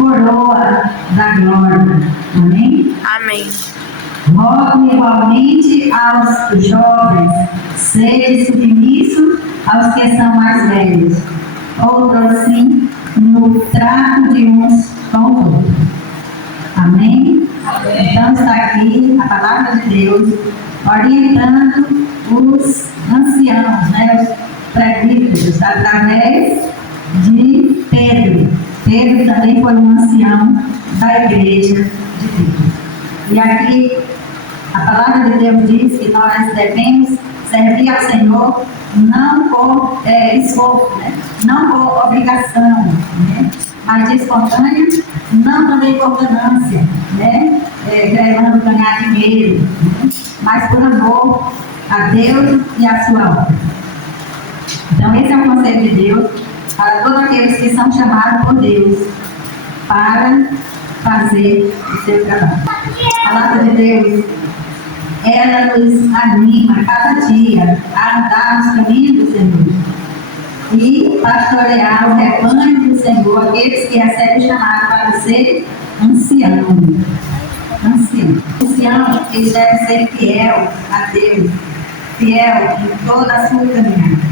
coroa da glória. Amém? Amém. Rogo igualmente aos jovens, sede submissos aos que são mais velhos. Outro assim, no trato de uns com outros. Amém? Então está aqui a palavra de Deus orientando os anciãos, né, os presbíteros, através de Pedro. Pedro também foi um ancião da igreja de Deus. E aqui a palavra de Deus diz que nós devemos servir ao Senhor não por esforço, né? Não por obrigação, né? Mas de espontânea, não também por ganância, né? Querendo ganhar dinheiro, né? Mas por amor a Deus e a sua obra. Então esse é o conselho de Deus para todos aqueles que são chamados por Deus para fazer o seu trabalho. A palavra de Deus, ela nos anima cada dia a andar nos caminhos do Senhor e pastorear o rebanho do Senhor, aqueles que recebem chamado para ser ancião. Ancião, ele deve ser fiel a Deus, fiel em toda a sua caminhada.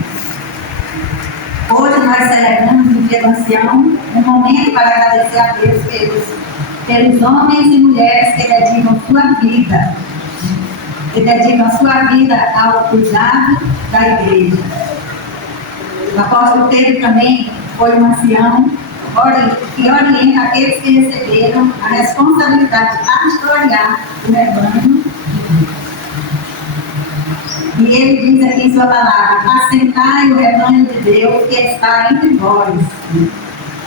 Hoje nós celebramos o dia do ancião, um momento para agradecer a Deus pelos homens e mulheres que dedicam sua vida ao cuidado da igreja. O apóstolo Pedro também foi um ancião que orienta aqueles que receberam a responsabilidade de pastorear o rebanho. E ele diz aqui em sua palavra: assentai o rebanho de Deus que está entre vós.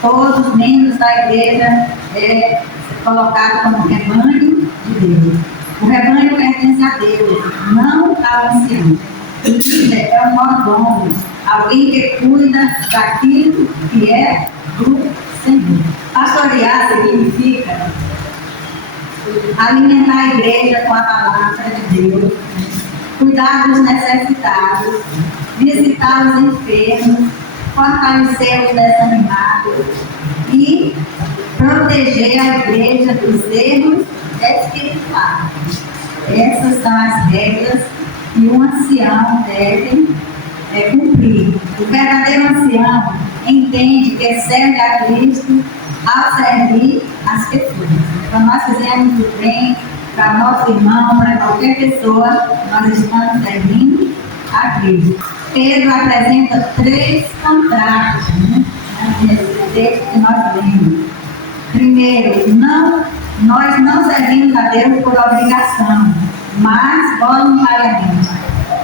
Todos os membros da igreja colocados como rebanho de Deus. O rebanho pertence a Deus, não ao ancião. O líder é um mordomo, alguém que cuida daquilo que é do Senhor. Pastorear significa alimentar a igreja com a palavra de Deus, cuidar dos necessitados, visitar os enfermos, fortalecer os desanimados e proteger a igreja dos erros espirituais. Essas são as regras que um ancião deve cumprir. O verdadeiro ancião entende que serve a Cristo ao servir as pessoas. Então nós fizemos o bem para nosso irmão, para qualquer pessoa, nós estamos servindo a Cristo. Pedro apresenta 3 contratos, né? Nesse texto que nós lemos. Primeiro, nós não servimos a Deus por obrigação, mas voluntariamente.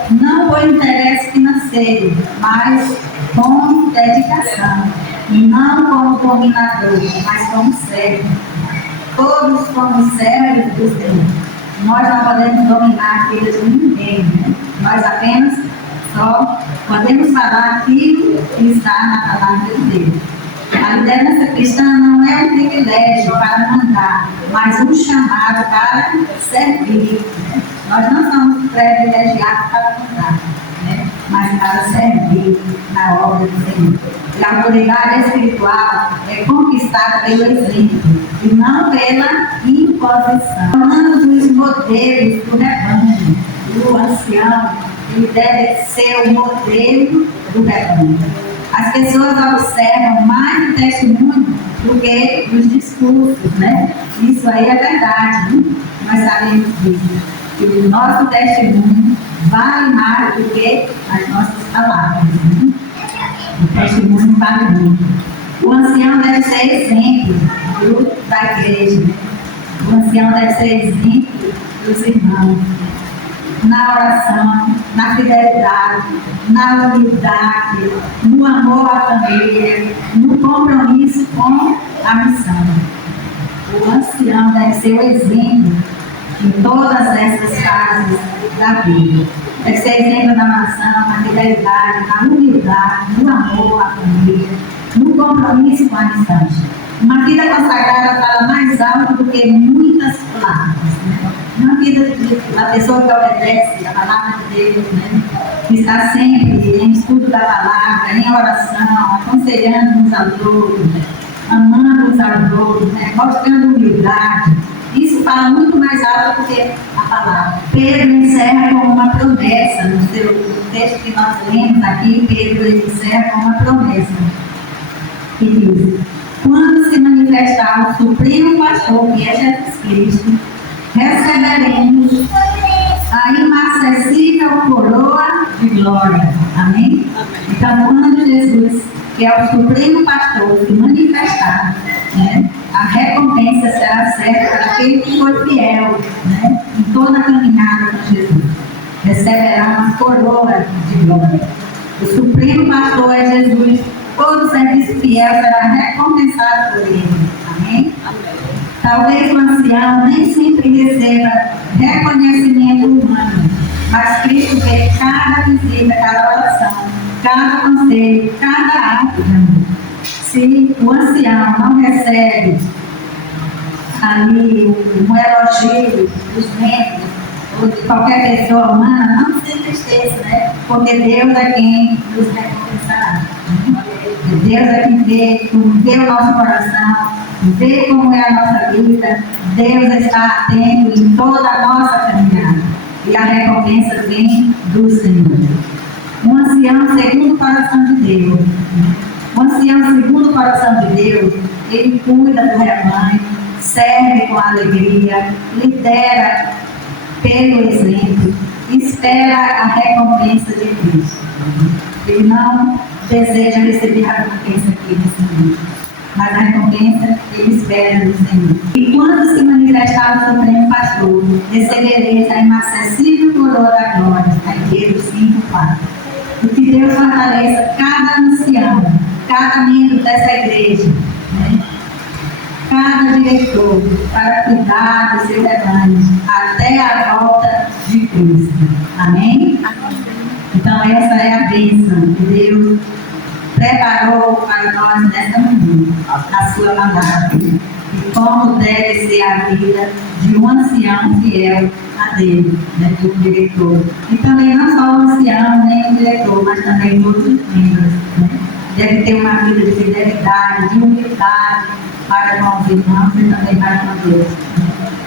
Não por interesse financeiro, mas com dedicação. Não como dominador, mas como servo. Todos somos servos do Senhor. Nós não podemos dominar a vida de ninguém, né? Nós apenas só podemos falar aquilo que está na palavra de Deus. A liderança cristã não é um privilégio para mandar, mas um chamado para servir. Né? Nós não somos privilegiados para mandar, né? Mas para servir na obra do Senhor. E a autoridade espiritual é conquistada pelo exemplo e não pela imposição. Falando dos modelos do rebanho, do ancião, ele deve ser o modelo do rebanho. As pessoas observam mais o testemunho do que os discursos, né? Isso aí é verdade, né? Nós sabemos disso. Que o nosso testemunho vale mais do que as nossas palavras, né? O testemunho vale muito. O ancião deve ser exemplo da igreja, né? O ancião deve ser exemplo dos irmãos. Na oração, na fidelidade, na humildade, no amor à família, no compromisso com a missão. O ancião deve ser o exemplo em todas essas fases da vida. Deve ser exemplo na oração, na fidelidade, na humildade, no amor à família, no compromisso com a missão. Uma vida consagrada fala mais alto do que muitas palavras, né? Uma vida da pessoa que obedece a palavra de Deus, né? Que está sempre em estudo da palavra, em oração, aconselhando uns aos outros, amando uns aos outros, né? Mostrando humildade. Isso fala muito mais alto do que a palavra. Pedro encerra com uma promessa, no texto que nós lemos aqui, Pedro encerra com uma promessa, que diz: quando se manifestar o Supremo Pastor, que é Jesus Cristo, receberemos a inacessível coroa de glória. Amém? Então, quando Jesus, que é o Supremo Pastor, se manifestar, né, a recompensa será certa para aquele que foi fiel, né, em toda a caminhada com Jesus. Receberá uma coroa de glória. O Supremo Pastor é Jesus. Todo serviço fiel será recompensado por ele. Amém? Talvez o ancião nem sempre receba reconhecimento humano, mas Cristo vê cada visita, cada oração, cada conselho, cada ato. Se o ancião não recebe ali um elogio dos membros ou de qualquer pessoa humana, não se entristeça, né? Porque Deus é quem nos recompensará. Deus é quem vê o nosso coração, vê como é a nossa vida. Deus está atento em toda a nossa caminhada. E a recompensa vem do Senhor. Um ancião segundo o coração de Deus. Um ancião segundo o coração de Deus, ele cuida do rebanho, serve com alegria, lidera pelo exemplo, espera a recompensa de Cristo. Ele não deseja receber a recompensa aqui nesse mundo, mas a recompensa ele espera do Senhor. E quando se manifestar o Supremo Pastor, recebereis a inacessível coroa da glória. Hebreus 5:4. E que Deus fortaleça cada ancião, cada membro dessa igreja, né? Cada diretor, para cuidar dos seus rebanhos, até a volta de Cristo. Amém? Então, essa é a bênção que Deus preparou para nós nessa manhã, a sua palavra. E como deve ser a vida de um ancião fiel a Deus, né, de um diretor. E também não só o ancião, nem o diretor, mas também todos os membros. Né? Deve ter uma vida de fidelidade, de humildade para com os irmãos e também para com Deus.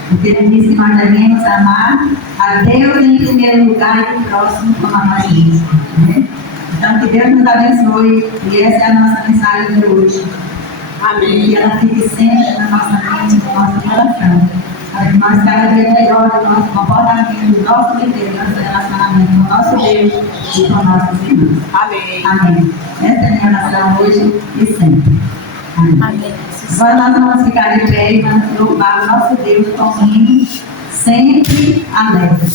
Porque ele diz que nós devemos amar a Deus em primeiro lugar e o próximo como a nós mesmos. Né? Então, que Deus nos abençoe, e essa é a nossa mensagem de hoje. Amém. Que ela fique sempre na nossa mente, no nosso coração, para que nós cada dia melhor o nosso comportamento, o nosso viver, o nosso relacionamento com o nosso Deus e com nossos irmãos. Amém. Amém. Essa é a minha oração hoje e sempre. Amém. Amém. Agora nós vamos ficar de pé e vamos louvar o nosso Deus com hino sempre alegre.